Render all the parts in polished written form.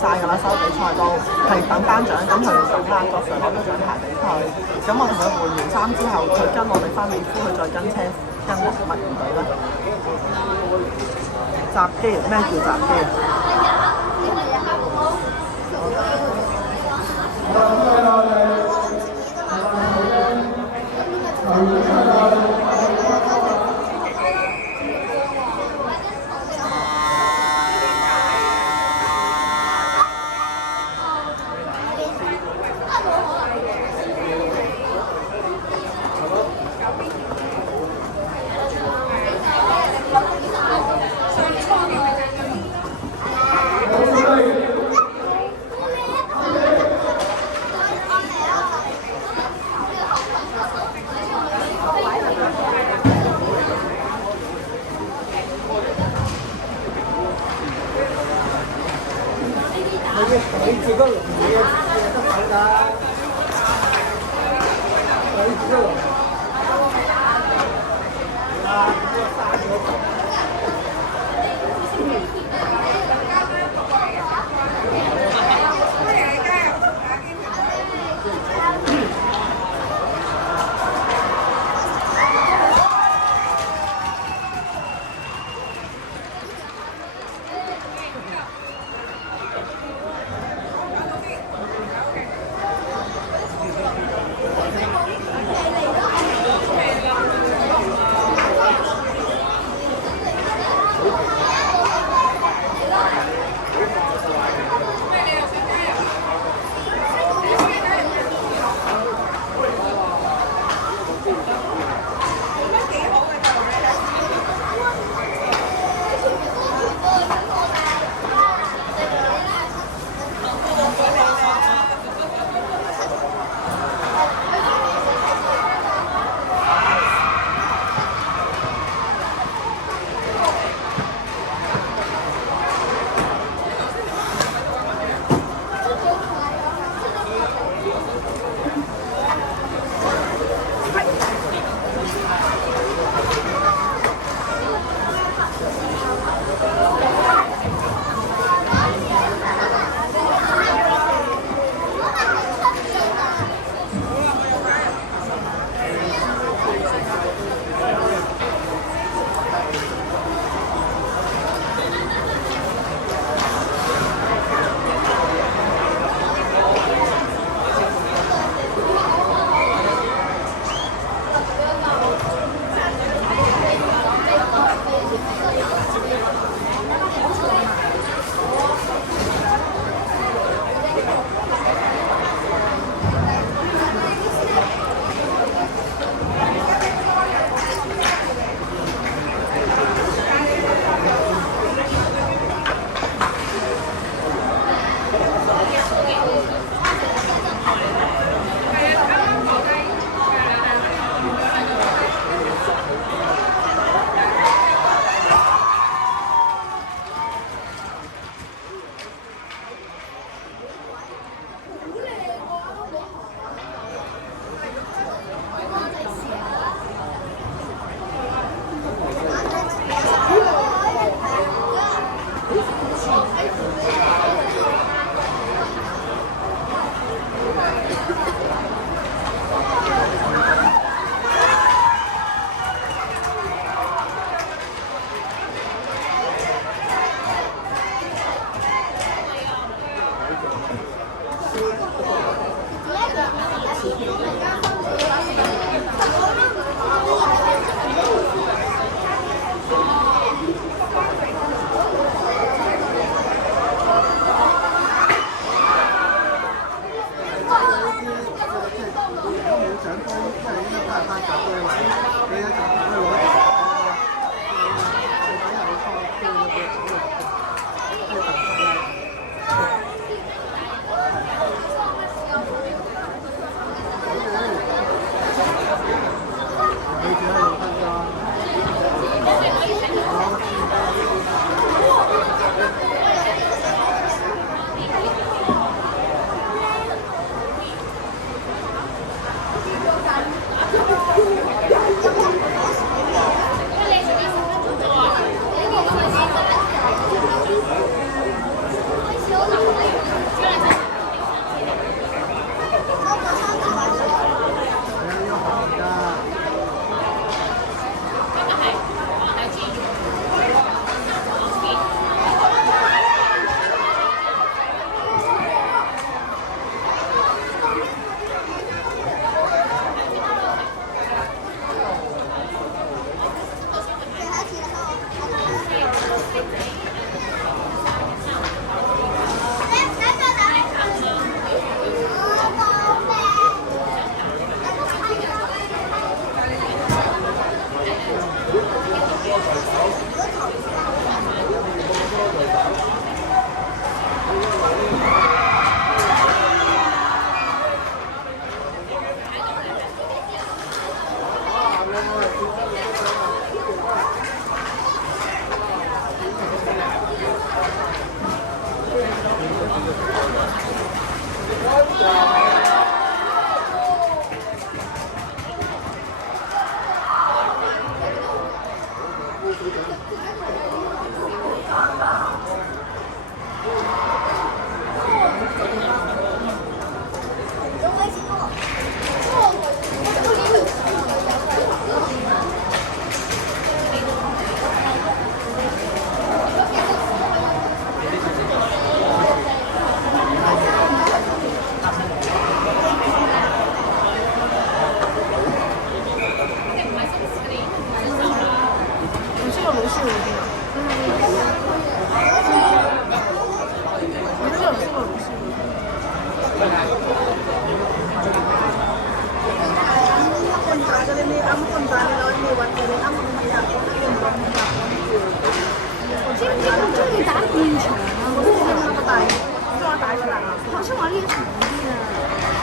晒㗎啦，所有比賽都係等頒獎，咁佢等啦，郭 Sir 攞咗獎牌俾佢。咁我同佢換完衫之後，佢跟我哋翻美孚，佢再跟車跟物業隊啦。閘機咩叫閘機啊？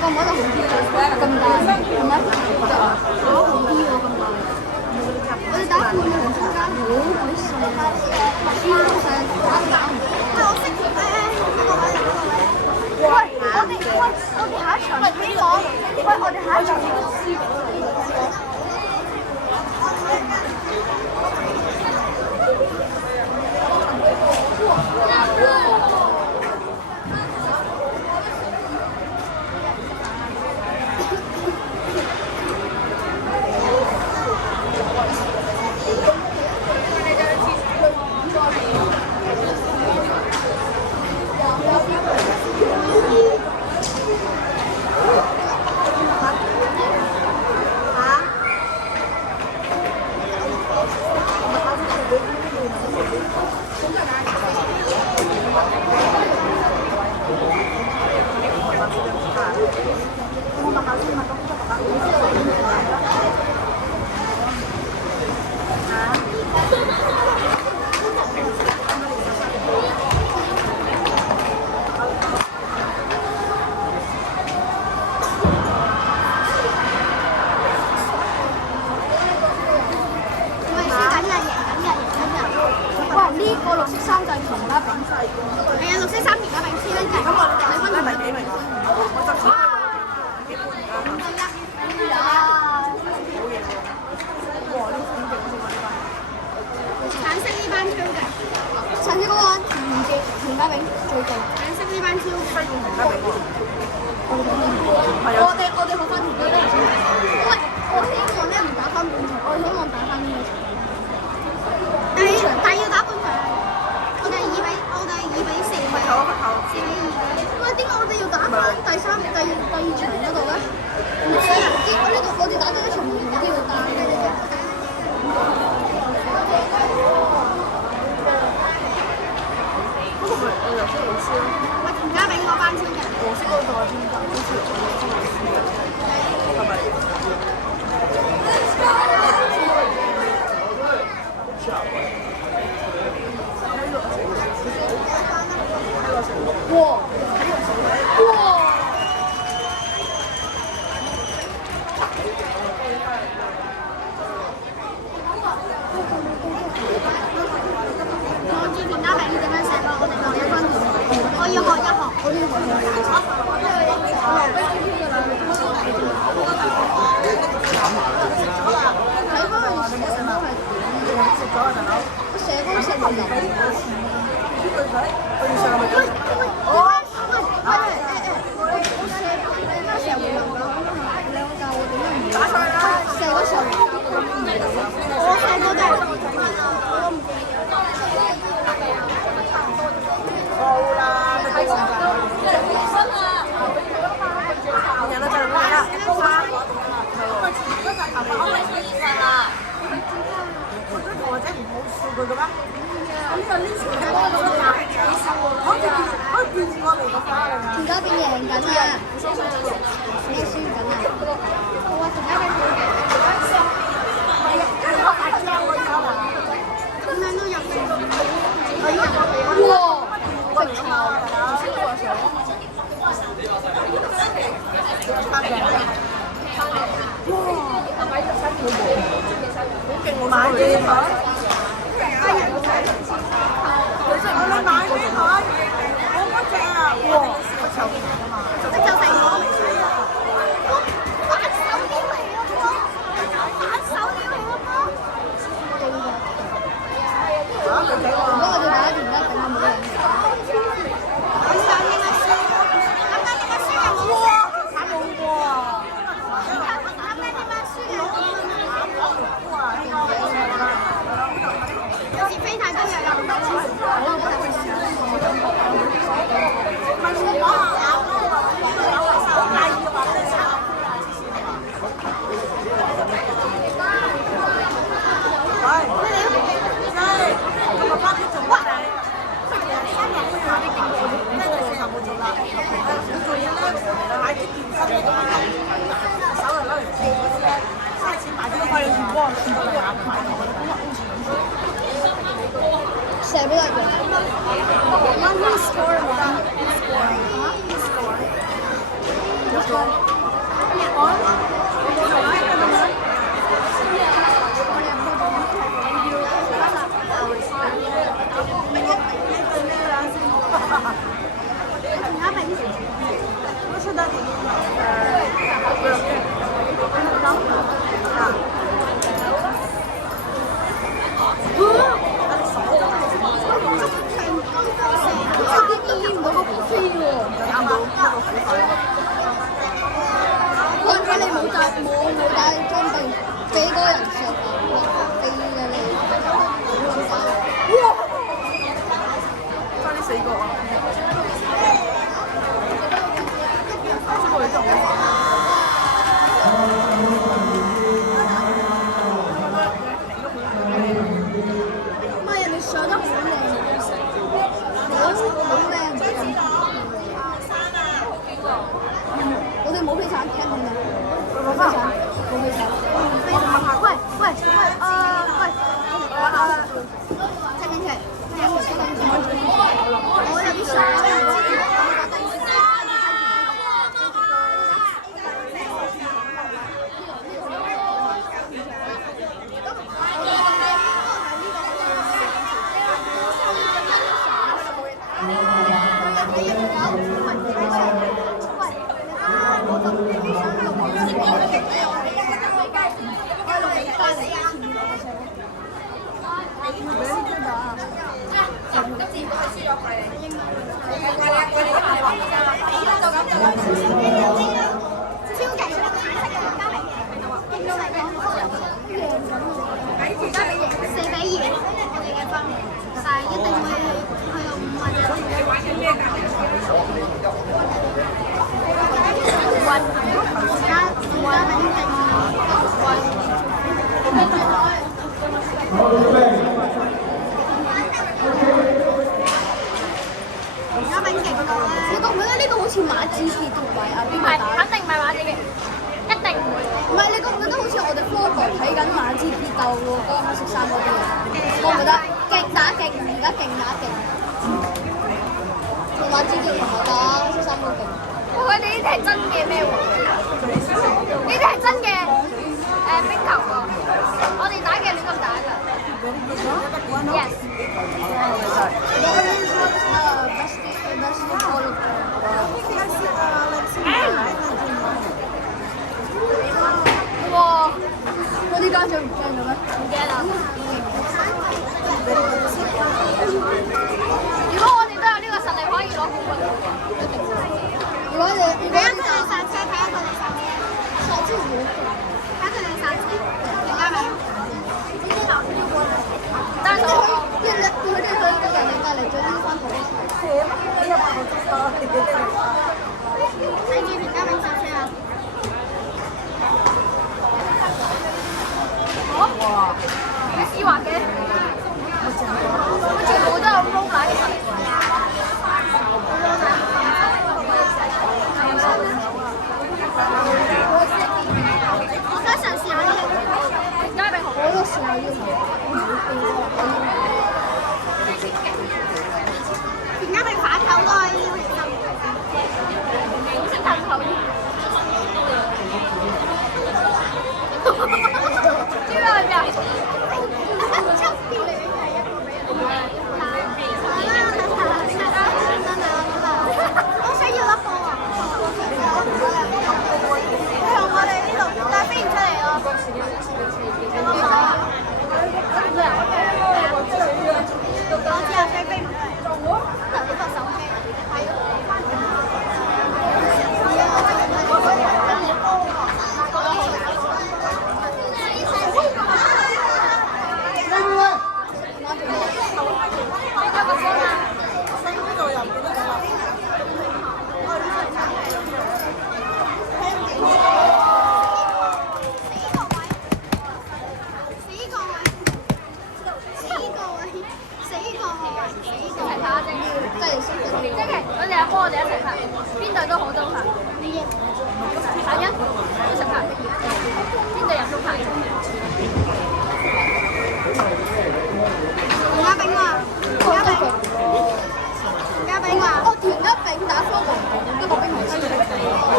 覺唔覺得好啲？咁大係咪？好啲喎咁大。我哋打半個空間好鬼細，輸到上打唔到。我識喂，我哋下一場邊個？喂，我哋下一場邊個輸俾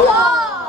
哇！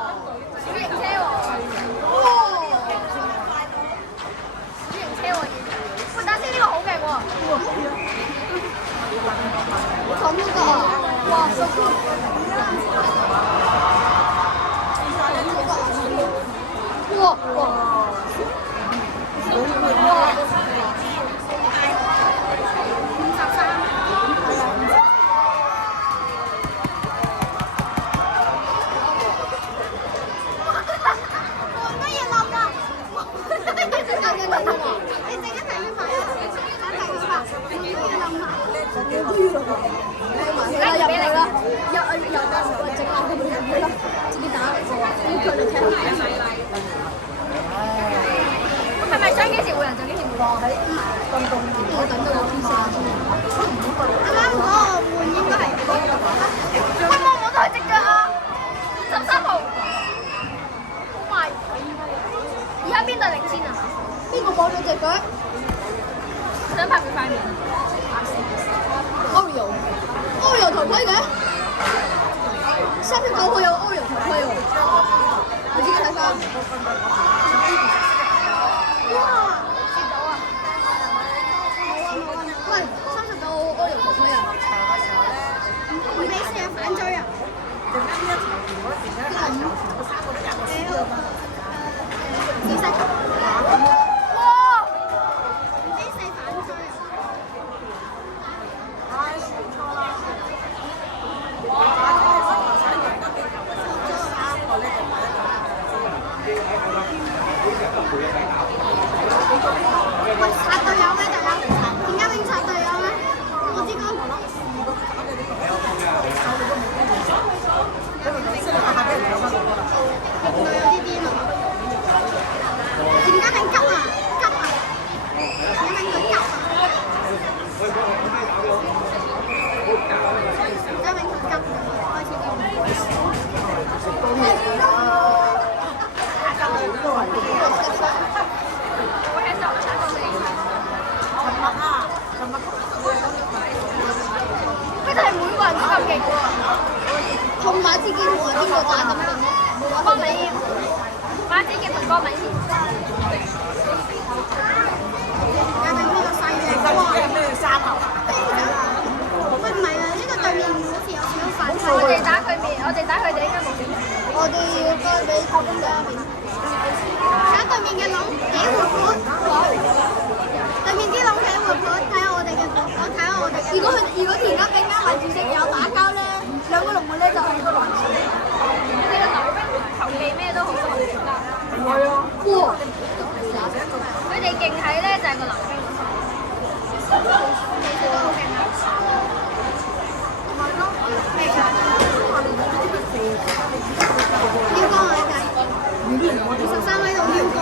係咪想幾時換人就幾時換？我等到我天線。啱啱嗰個換應該係喂，我都係隻腳啊！13號。好賣。而家邊隊領先啊？邊個綁咗隻腳？想拍佢塊面。Oreo 頭盔嘅，39號有 Oreo 頭盔喎，你自己睇翻。哇！接到啊！喂，39號 Oreo 頭盔啊！唔俾射反追啊！紫色。哇！唔俾射反追啊！喂，插隊友咩？大家點解永插隊友咧？我知講。隊友啲邊啊？點解永急啊？急啊！點解佢急啊？點解永佢急？開始講。佢哋每個人都咁勁喎，同馬子健同邊個打咁勁？江美燕，馬子健同江美燕。有冇呢個細嘅？哇！有咩沙頭？喂，唔係啊，呢個對面好似有少少反差。我哋打佢面，我哋打佢哋應該冇事。我哋要該俾國軍隊一邊。睇下對面嘅龍幾活潑，對面啲龍幾活潑，睇下我哋嘅火，我睇下我哋。如果田家炳啱埋住隻有打交咧，兩個龍門咧就係個環球。你哋嘅溜冰球技咩都好好。係啊。哇！佢哋勁係咧就係個溜冰。其實都好勁啊！撩光啊！你睇，23位度撩光，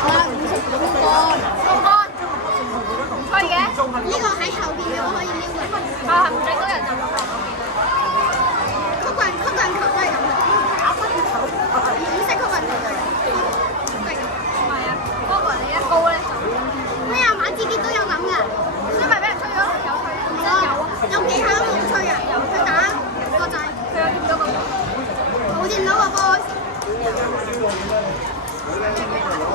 好啦，59個，唔吹嘅。呢個喺後邊嘅我可以撩嘅。啊，唔使高人就咁啦。曲棍球都係咁嘅。紫色曲棍球都係咁。唔係啊，不過你一高咧就咩啊？馬志傑都有咁㗎，所以咪俾人吹咗。有吹啊！有技巧都唔吹啊！佢打個掣，佢有見到個冇電腦個波。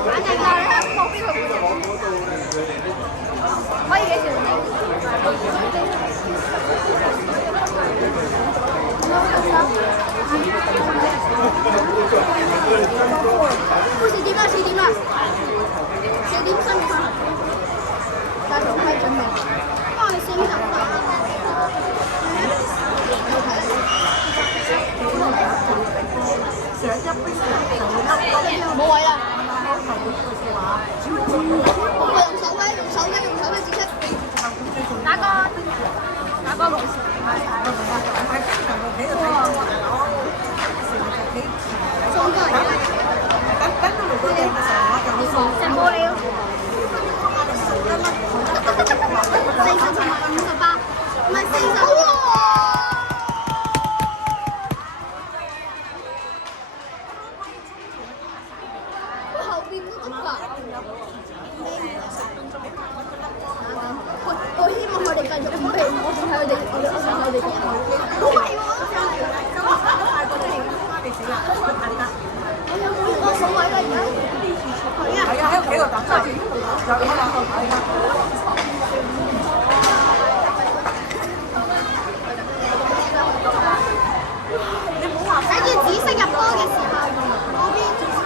反正但係香港冇邊個會贏？可以幾時換？4點啦，4點啦，4點3分。大家快準備，幫我哋先走啦。冇位啦！我用手揮指出。打個冇事。送過嚟啦！成玻璃咯。40同埋58，唔係40。我希望佢哋繼續準備，我想睇佢哋，我想睇佢哋點。好係喎，我都想嚟。我有冇我數位啦而家？係啊，喺屋企度等。睇住紫色入波嘅時候，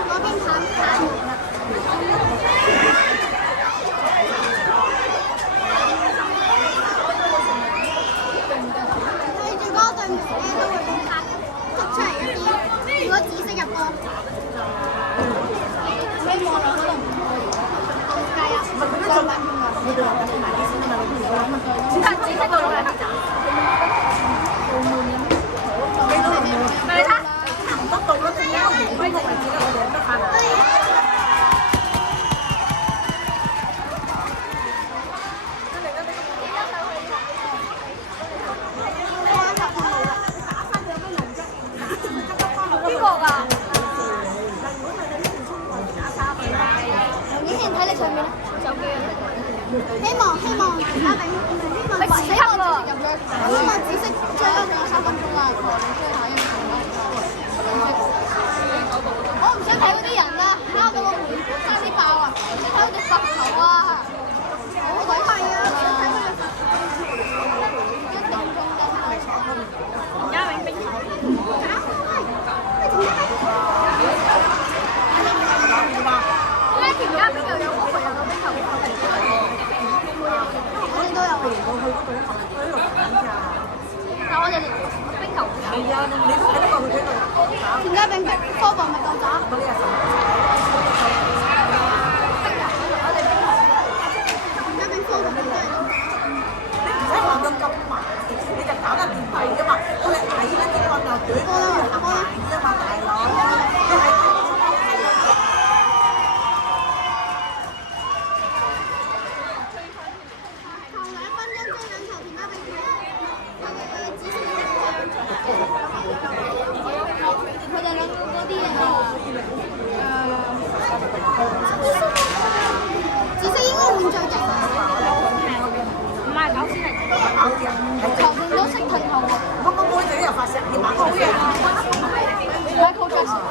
嗰邊跑咪死黑咯！因為紫色追咗仲有3分鐘啊，佢話你追下一個我唔想睇嗰啲人啊，敲到個門差啲爆啊！我想睇嗰隻佛頭啊！好鬼係啊！我想睇嗰隻佛頭，一定中到。田家永冰球。點解田家冰又有波又有冰球？我哋都有。但我哋冰球係啊，你都睇得過佢幾度？田家冰科博咪夠打。我哋冰球，我哋冰球。田家冰科博咪都係咁打。你唔使話咁慢，你就打得掂底㗎嘛。佢係矮咧，啲運動隊都要行慢啫嘛，大佬。你係。佢哋兩個嗰啲啊，紫色應該換最勁啊！唔係狗先嚟，球定都識停後喎。我妹仔又發射，要馬好嘢啊！Michael Jackson。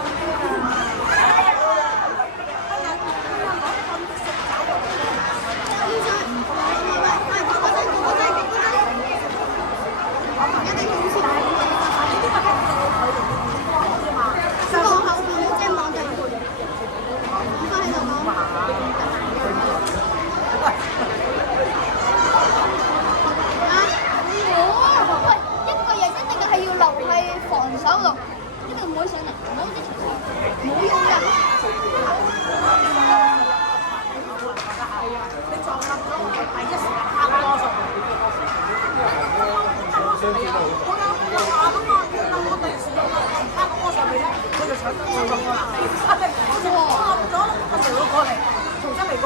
防守度，呢度唔可以上嚟，唔好啲冇用㗎。你撞冧咗我哋第一時間黑波數。我第時黑波上嚟咧，佢就搶咗我啦。我冧咗，我條佬過嚟，重新嚟過。